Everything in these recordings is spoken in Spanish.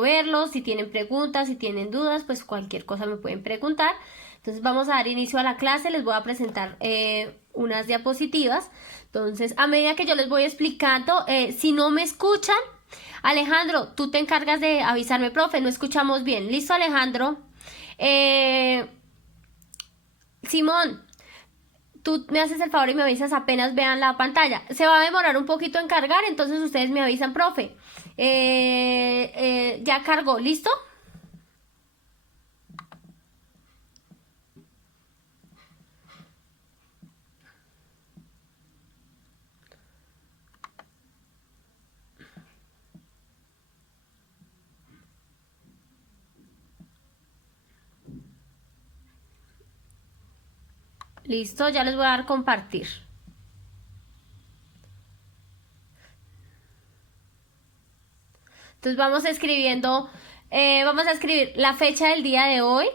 mucho verlos. Si tienen preguntas, si tienen dudas, pues cualquier cosa me pueden preguntar. Entonces vamos a dar inicio a la clase, les voy a presentar unas diapositivas. Entonces, a medida que yo les voy explicando, si no me escuchan, Alejandro, tú te encargas de avisarme, profe, no escuchamos bien. ¿Listo, Alejandro? Simón, tú me haces el favor y me avisas apenas vean la pantalla. Se va a demorar un poquito en cargar, entonces ustedes me avisan, profe. Ya cargó, ¿listo? Listo, ya les voy a dar compartir. Entonces vamos a escribir la fecha del día de hoy.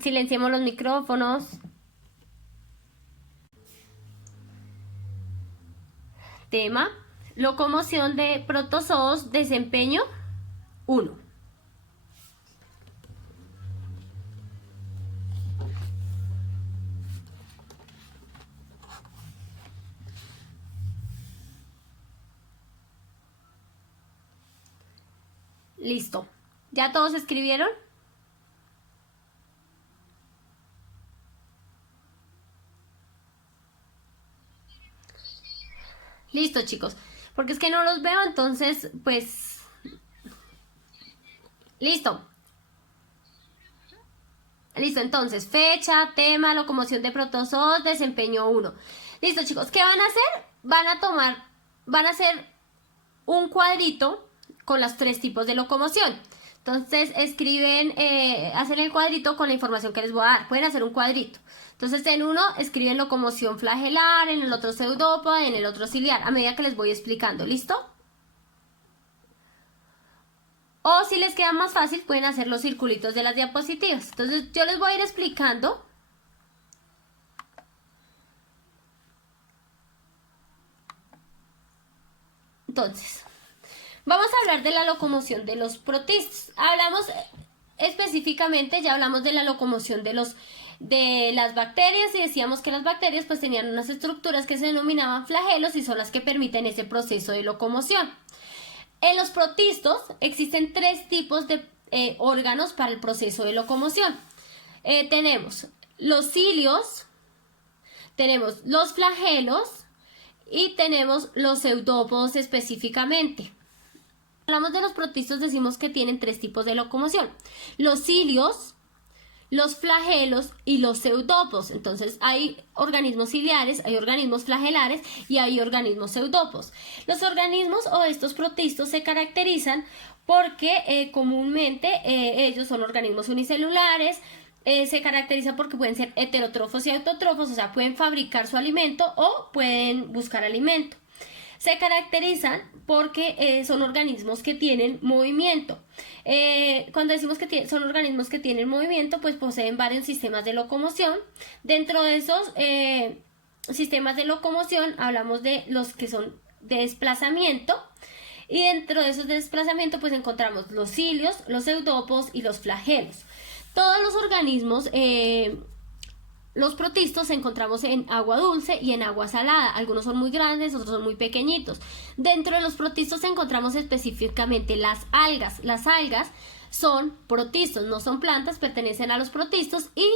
Silenciemos los micrófonos. Tema, locomoción de protozoos, desempeño 1. Listo. ¿Ya todos escribieron? Listo, chicos. Porque es que no los veo, entonces, pues... Listo. Listo, entonces, fecha, tema, locomoción de protozoos, desempeño 1. Listo, chicos. ¿Qué van a hacer? Van a hacer un cuadrito con los 3 tipos de locomoción. Entonces hacen el cuadrito con la información que les voy a dar. Pueden hacer un cuadrito. Entonces en uno escriben locomoción flagelar, en el otro pseudópoda, en el otro ciliar, a medida que les voy explicando. ¿Listo? O si les queda más fácil, pueden hacer los circulitos de las diapositivas. Entonces yo les voy a ir explicando. Entonces, vamos a hablar de la locomoción de los protistos. Hablamos específicamente, ya hablamos de la locomoción de las bacterias y decíamos que las bacterias pues tenían unas estructuras que se denominaban flagelos y son las que permiten ese proceso de locomoción. En los protistos existen 3 tipos de órganos para el proceso de locomoción. Tenemos los cilios, tenemos los flagelos y tenemos los pseudópodos específicamente. Hablamos de los protistos, decimos que tienen 3 tipos de locomoción: los cilios, los flagelos y los pseudópodos. Entonces hay organismos ciliares, hay organismos flagelares y hay organismos pseudópodos. Los organismos o estos protistos se caracterizan porque comúnmente ellos son organismos unicelulares. Se caracterizan porque pueden ser heterótrofos y autótrofos, o sea, pueden fabricar su alimento o pueden buscar alimento. Se caracterizan porque son organismos que tienen movimiento. Cuando decimos que son organismos que tienen movimiento, pues poseen varios sistemas de locomoción. Dentro de esos sistemas de locomoción hablamos de los que son de desplazamiento. Y dentro de esos de desplazamiento pues encontramos los cilios, los pseudópodos y los flagelos. Todos los organismos, los protistos, encontramos en agua dulce y en agua salada. Algunos son muy grandes, otros son muy pequeñitos. Dentro de los protistos encontramos específicamente las algas. Las algas son protistos, no son plantas, pertenecen a los protistos y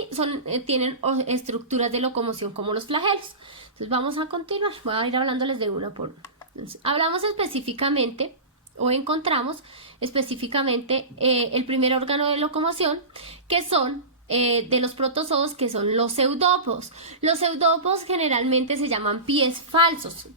tienen estructuras de locomoción como los flagelos. Entonces vamos a continuar, voy a ir hablándoles de una por una. Entonces, hablamos específicamente o encontramos específicamente el primer órgano de locomoción, que son de los protozoos, que son los pseudópodos. Los pseudópodos generalmente se llaman pies falsos.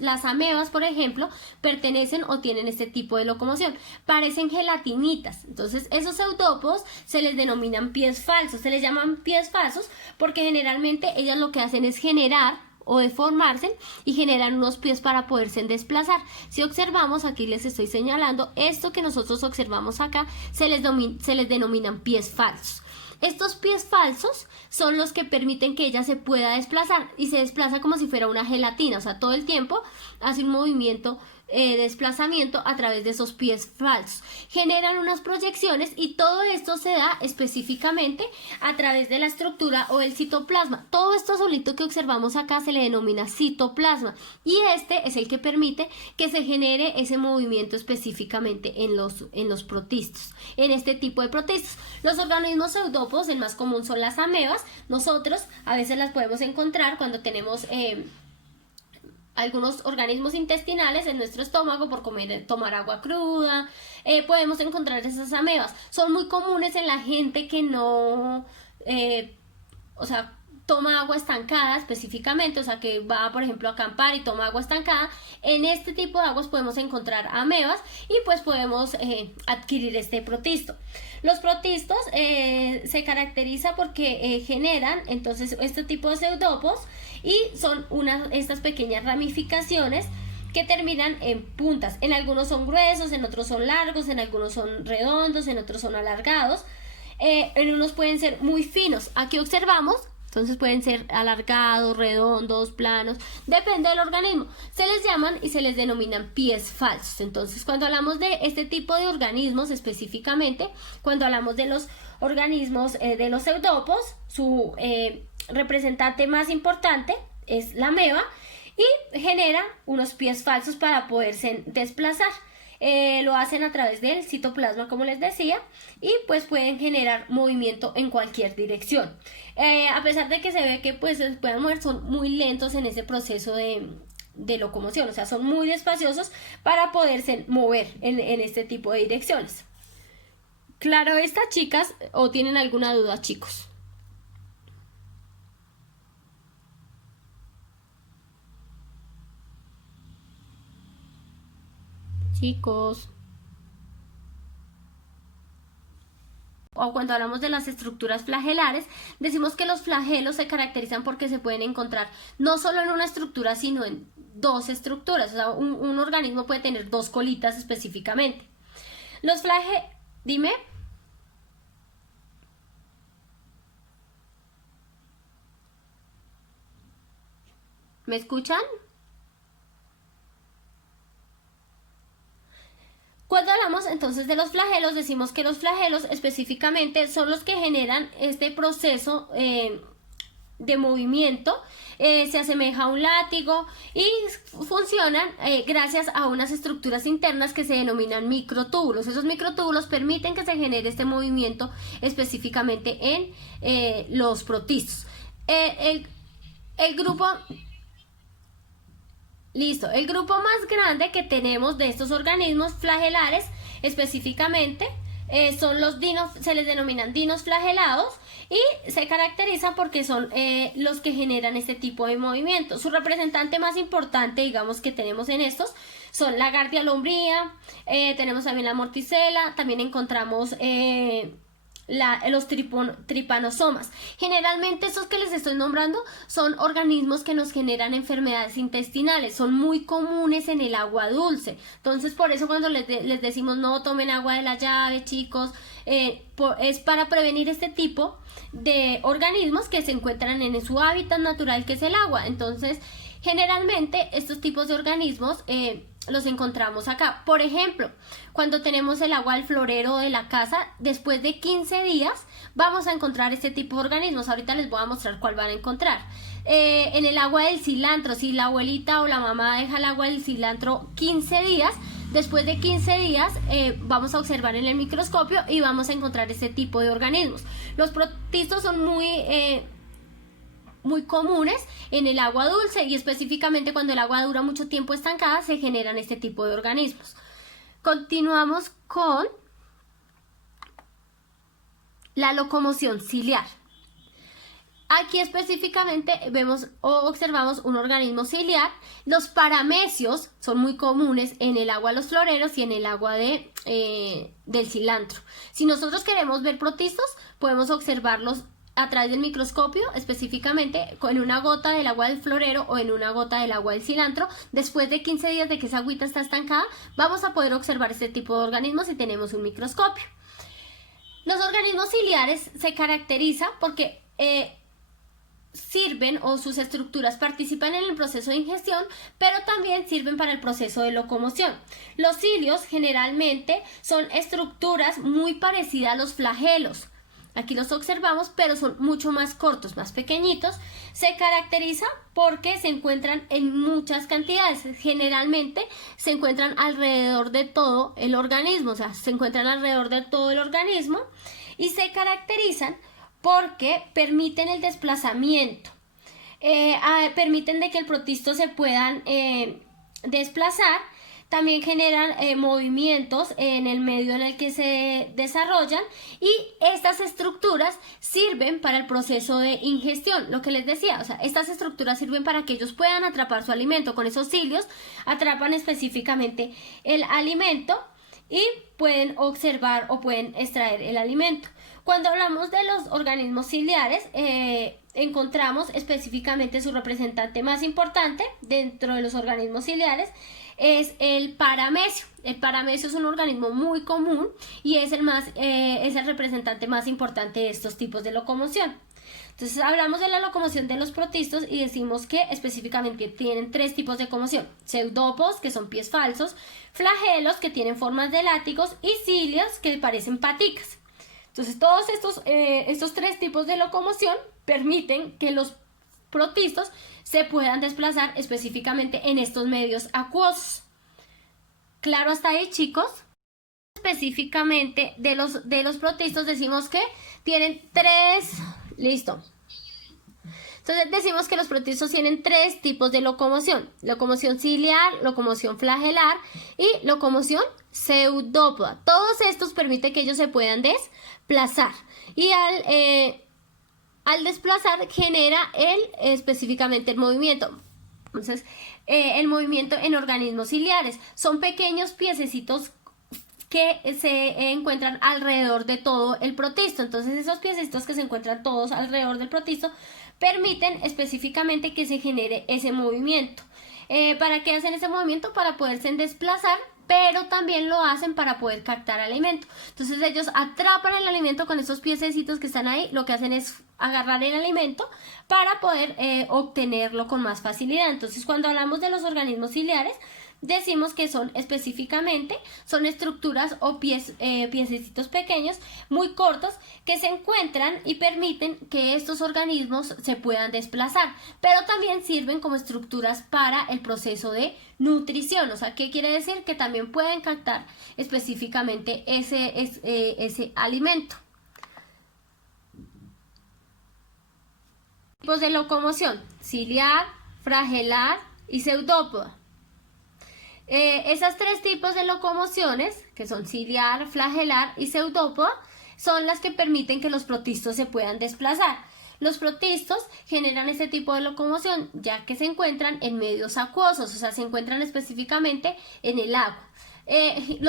Las amebas, por ejemplo, pertenecen o tienen este tipo de locomoción. Parecen gelatinitas. Entonces, esos pseudópodos se les denominan pies falsos. Se les llaman pies falsos porque generalmente ellas lo que hacen es generar o deformarse y generan unos pies para poderse desplazar. Si observamos, aquí les estoy señalando, esto que nosotros observamos acá, se les denominan pies falsos. Estos pies falsos son los que permiten que ella se pueda desplazar y se desplaza como si fuera una gelatina, o sea, todo el tiempo hace un movimiento desplazamiento a través de esos pies falsos. Generan unas proyecciones y todo esto se da específicamente a través de la estructura o el citoplasma. Todo esto azulito que observamos acá se le denomina citoplasma y este es el que permite que se genere ese movimiento específicamente en los protistos, en este tipo de protistos. Los organismos pseudópodos, el más común son las amebas. Nosotros a veces las podemos encontrar cuando tenemos algunos organismos intestinales en nuestro estómago por tomar agua cruda. Podemos encontrar esas amebas. Son muy comunes en la gente que no, toma agua estancada específicamente, o sea, que va, por ejemplo, a acampar y toma agua estancada. En este tipo de aguas podemos encontrar amebas y pues podemos adquirir este protisto. Los protistos se caracteriza porque generan entonces este tipo de pseudópodos y son estas pequeñas ramificaciones que terminan en puntas. En algunos son gruesos, en otros son largos, en algunos son redondos, en otros son alargados. En unos pueden ser muy finos. Aquí observamos. Entonces pueden ser alargados, redondos, planos, depende del organismo. Se les llaman y se les denominan pies falsos. Entonces cuando hablamos de este tipo de organismos específicamente, cuando hablamos de los organismos de los pseudópodos, su representante más importante es la ameba y genera unos pies falsos para poderse desplazar. Lo hacen a través del citoplasma, como les decía, y pues pueden generar movimiento en cualquier dirección. A pesar de que se ve que pues se pueden mover, son muy lentos en ese proceso de locomoción, o sea, son muy despaciosos para poderse mover en este tipo de direcciones. Claro, estas chicas, ¿o tienen alguna duda, chicos? Chicos. O cuando hablamos de las estructuras flagelares, decimos que los flagelos se caracterizan porque se pueden encontrar no solo en una estructura, sino en dos estructuras. O sea, un organismo puede tener dos colitas específicamente. Los flagelos... Dime. ¿Me escuchan? Cuando hablamos entonces de los flagelos, decimos que los flagelos específicamente son los que generan este proceso de movimiento. Se asemeja a un látigo y funcionan gracias a unas estructuras internas que se denominan microtúbulos. Esos microtúbulos permiten que se genere este movimiento específicamente en los protistos. El grupo... Listo, el grupo más grande que tenemos de estos organismos flagelares específicamente son los dinos, se les denominan dinos flagelados y se caracterizan porque son los que generan este tipo de movimiento. Su representante más importante, digamos, que tenemos en estos son la Gardia lombría, tenemos también la morticela, también encontramos los tripanosomas. Generalmente estos que les estoy nombrando son organismos que nos generan enfermedades intestinales, son muy comunes en el agua dulce. Entonces por eso cuando les decimos no tomen agua de la llave, chicos, es para prevenir este tipo de organismos que se encuentran en su hábitat natural, que es el agua. Entonces generalmente estos tipos de organismos los encontramos acá. Por ejemplo, cuando tenemos el agua del florero de la casa, después de 15 días vamos a encontrar este tipo de organismos. Ahorita les voy a mostrar cuál van a encontrar. En el agua del cilantro, si la abuelita o la mamá deja el agua del cilantro 15 días, después de 15 días vamos a observar en el microscopio y vamos a encontrar este tipo de organismos. Los protistos son muy comunes en el agua dulce y específicamente cuando el agua dura mucho tiempo estancada se generan este tipo de organismos. Continuamos con la locomoción ciliar. Aquí específicamente vemos o observamos un organismo ciliar. Los paramecios son muy comunes en el agua de los floreros y en el agua del cilantro. Si nosotros queremos ver protistos, podemos observarlos a través del microscopio, específicamente en una gota del agua del florero o en una gota del agua del cilantro. Después de 15 días de que esa agüita está estancada, vamos a poder observar este tipo de organismos si tenemos un microscopio. Los organismos ciliares se caracterizan porque sirven o sus estructuras participan en el proceso de ingestión, pero también sirven para el proceso de locomoción. Los cilios generalmente son estructuras muy parecidas a los flagelos. Aquí los observamos, pero son mucho más cortos, más pequeñitos. Se caracteriza porque se encuentran en muchas cantidades. Generalmente se encuentran alrededor de todo el organismo, o sea, se encuentran alrededor de todo el organismo y se caracterizan porque permiten el desplazamiento, permiten de que el protisto se puedan desplazar. También generan movimientos en el medio en el que se desarrollan y estas estructuras sirven para el proceso de ingestión, lo que les decía, o sea, estas estructuras sirven para que ellos puedan atrapar su alimento. Con esos cilios atrapan específicamente el alimento y pueden observar o pueden extraer el alimento. Cuando hablamos de los organismos ciliares, encontramos específicamente su representante más importante dentro de los organismos ciliares es el paramecio. El paramecio es un organismo muy común y es el representante más importante de estos tipos de locomoción. Entonces hablamos de la locomoción de los protistos y decimos que específicamente tienen tres tipos de locomoción: pseudópodos, que son pies falsos; flagelos, que tienen formas de látigos; y cilios, que parecen paticas. Entonces todos estos tres tipos de locomoción permiten que los protistos se puedan desplazar específicamente en estos medios acuosos. ¿Claro hasta ahí, chicos? Específicamente de los protistos decimos que tienen tres... Listo. Entonces decimos que los protistos tienen tres tipos de locomoción: locomoción ciliar, locomoción flagelar y locomoción pseudópoda. Todos estos permiten que ellos se puedan desplazar y al desplazar genera específicamente el movimiento. Entonces, el movimiento en organismos ciliares son pequeños piececitos que se encuentran alrededor de todo el protisto. Entonces, esos piececitos que se encuentran todos alrededor del protisto permiten específicamente que se genere ese movimiento. ¿Para qué hacen ese movimiento? Para poderse desplazar, pero también lo hacen para poder captar alimento. Entonces ellos atrapan el alimento con esos piececitos que están ahí. Lo que hacen es agarrar el alimento para poder obtenerlo con más facilidad. Entonces, cuando hablamos de los organismos ciliares, decimos que son estructuras o piececitos pequeños, muy cortos, que se encuentran y permiten que estos organismos se puedan desplazar, pero también sirven como estructuras para el proceso de nutrición. O sea, ¿qué quiere decir? Que también pueden captar específicamente ese alimento. Tipos de locomoción: ciliar, flagelar y pseudópoda. Esas tres tipos de locomociones, que son ciliar, flagelar y pseudópoda, son las que permiten que los protistos se puedan desplazar. Los protistos generan este tipo de locomoción ya que se encuentran en medios acuosos, o sea, se encuentran específicamente en el agua.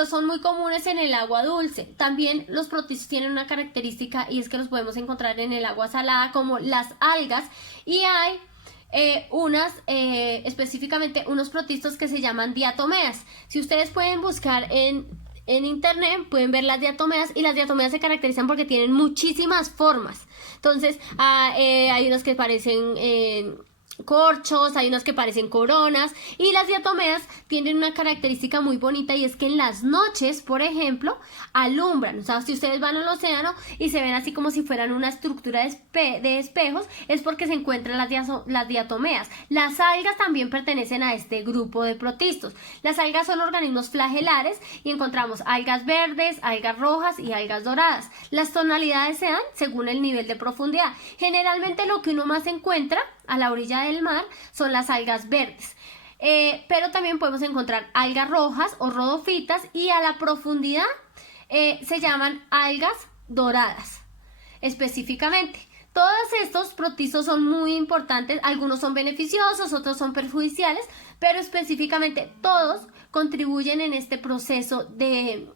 Son muy comunes en el agua dulce. También los protistos tienen una característica, y es que los podemos encontrar en el agua salada, como las algas, y hay específicamente unos protistos que se llaman diatomeas. Si ustedes pueden buscar en internet, pueden ver las diatomeas, y las diatomeas se caracterizan porque tienen muchísimas formas. Entonces hay unos que parecen corchos, hay unos que parecen coronas, y las diatomeas tienen una característica muy bonita, y es que en las noches, por ejemplo, alumbran. O sea, si ustedes van al océano y se ven así como si fueran una estructura de espejos, es porque se encuentran las diatomeas. Las algas también pertenecen a este grupo de protistos. Las algas son organismos flagelares y encontramos algas verdes, algas rojas y algas doradas. Las tonalidades se dan según el nivel de profundidad. Generalmente lo que uno más encuentra a la orilla del mar son las algas verdes, pero también podemos encontrar algas rojas o rodofitas, y a la profundidad se llaman algas doradas específicamente. Todos estos protistos son muy importantes, algunos son beneficiosos, otros son perjudiciales, pero específicamente todos contribuyen en este proceso de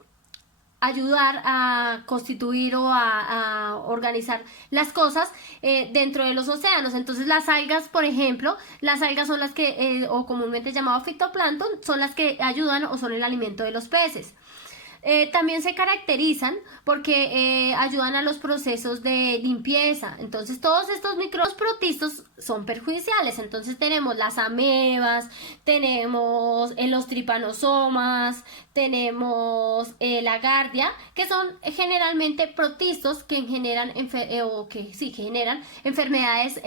ayudar a constituir o a organizar las cosas dentro de los océanos. Entonces las algas, por ejemplo, las algas son las que, o comúnmente llamado fitoplancton, son las que ayudan o son el alimento de los peces. También se caracterizan porque ayudan a los procesos de limpieza. Entonces, todos estos microprotistos son perjudiciales. Entonces, tenemos las amebas, tenemos los tripanosomas, tenemos la gardia, que son generalmente protistos que generan, que generan enfermedades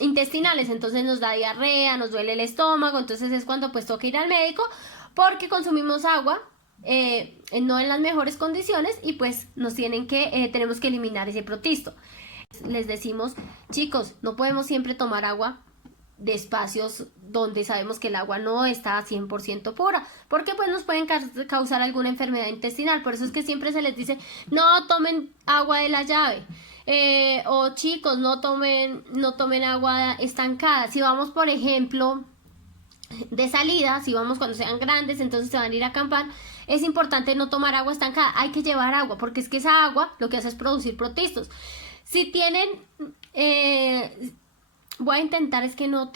intestinales. Entonces, nos da diarrea, nos duele el estómago. Entonces, es cuando pues toca ir al médico porque consumimos agua no en las mejores condiciones y pues tenemos que eliminar ese protisto. Les decimos, chicos, no podemos siempre tomar agua de espacios donde sabemos que el agua no está 100% pura, porque pues nos pueden causar alguna enfermedad intestinal. Por eso es que siempre se les dice, no tomen agua de la llave. O chicos, no tomen agua estancada. Si vamos, por ejemplo, de salida, si vamos cuando sean grandes, entonces se van a ir a acampar, es importante no tomar agua estancada, hay que llevar agua, porque es que esa agua lo que hace es producir protistos. Si tienen, voy a intentar, es que no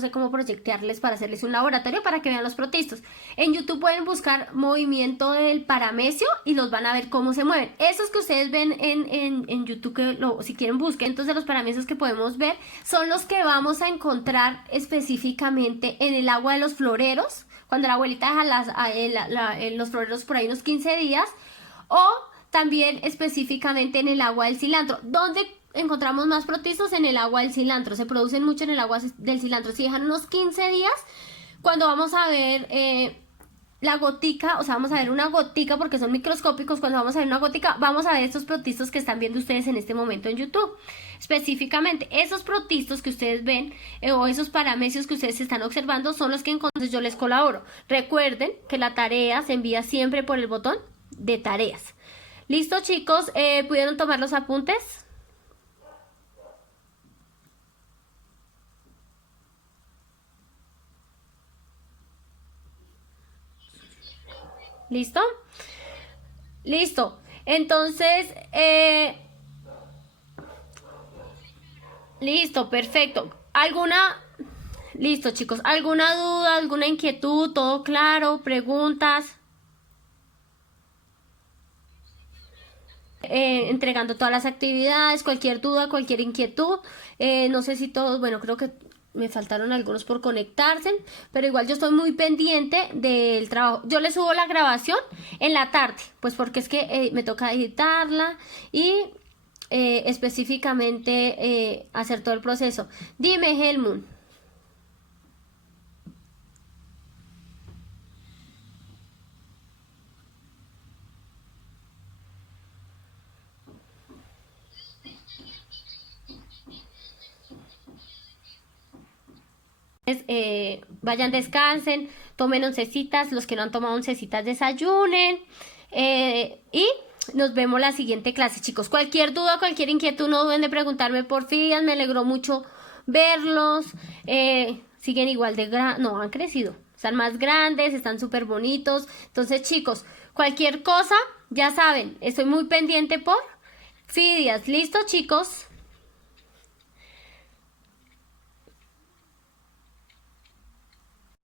sé cómo proyectarles para hacerles un laboratorio para que vean los protistos. En YouTube pueden buscar movimiento del paramecio y los van a ver cómo se mueven. Esos que ustedes ven en YouTube, si quieren busquen, entonces los paramecios que podemos ver son los que vamos a encontrar específicamente en el agua de los floreros, cuando la abuelita deja los floreros por ahí unos 15 días, o también específicamente en el agua del cilantro. ¿Dónde encontramos más protistos? En el agua del cilantro. Se producen mucho en el agua del cilantro. Si dejan unos 15 días, cuando vamos a ver la gotica, o sea, vamos a ver una gotica porque son microscópicos, cuando vamos a ver una gotica, vamos a ver estos protistos que están viendo ustedes en este momento en YouTube. Específicamente, esos protistos que ustedes ven o esos paramecios que ustedes están observando son los que entonces yo les colaboro. Recuerden que la tarea se envía siempre por el botón de tareas. ¿Listo, chicos? ¿Pudieron tomar los apuntes? ¿Listo? Listo. Entonces, listo, perfecto. Listo, chicos. ¿Alguna duda, alguna inquietud? ¿Todo claro? ¿Preguntas? Entregando todas las actividades, cualquier duda, cualquier inquietud. No sé si todos, bueno, creo que me faltaron algunos por conectarse, pero igual yo estoy muy pendiente del trabajo. Yo les subo la grabación en la tarde, pues porque es que me toca editarla y específicamente hacer todo el proceso. Dime, Helmut. Vayan, descansen, tomen oncecitas, los que no han tomado oncecitas desayunen y nos vemos la siguiente clase, chicos. Cualquier duda, cualquier inquietud, no duden de preguntarme, porfías. Me alegró mucho verlos. Siguen igual no, han crecido, están más grandes, están súper bonitos. Entonces, chicos, cualquier cosa, ya saben, estoy muy pendiente por Fidias. ¿Listo, chicos?